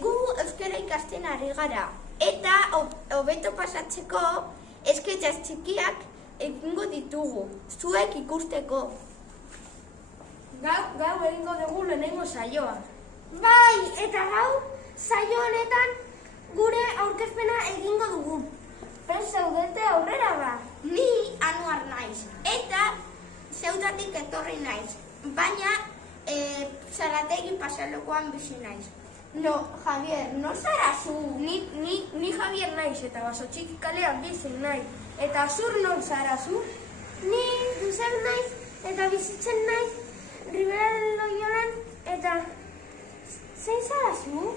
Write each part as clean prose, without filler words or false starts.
Gu euskara ikasten ari gara, eta hobeto pasatzeko esketxas txikiak egingo ditugu, zuek ikusteko. Gau egingo dugu lehenengo saioa. Bai, eta gaur saio honetan gure aurkezpena egingo dugu. Prest zaudete aurrera ba? Ni Anuar naiz, eta Zeutatik etorri naiz, baina Zarategi pasalokoan bizi naiz. No, Javier, no zara zu. Ni Javier naiz eta Basotxiki kalean bizi naiz. Eta zur non zara zu? Ni Josep naiz eta bizitzen naiz Ribera del Loiolan eta zein zara zu?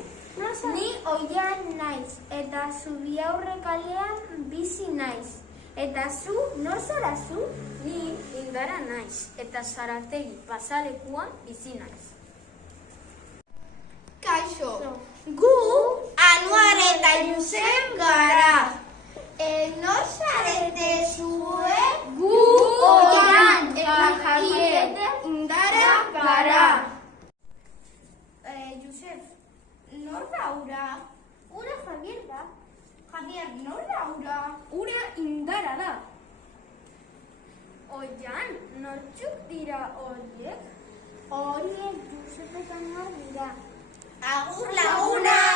Ni Oian naiz eta Zubiaurre kalean bizi naiz. Eta zu nor zara zu? Ni Indara naiz eta Zarategi pasalekuan bizi naiz. Kaixo, gu Anuar eta Josep gara. Nor zarete zue? Gu Oian eta Javier Indara gara. Josep, nor da ura? Ura Javier da. Javier, nor da ura? Ura Indara da. Oian, nortzuk dira horiek? Horiek Josep eta Anuar dira. Agur laguna!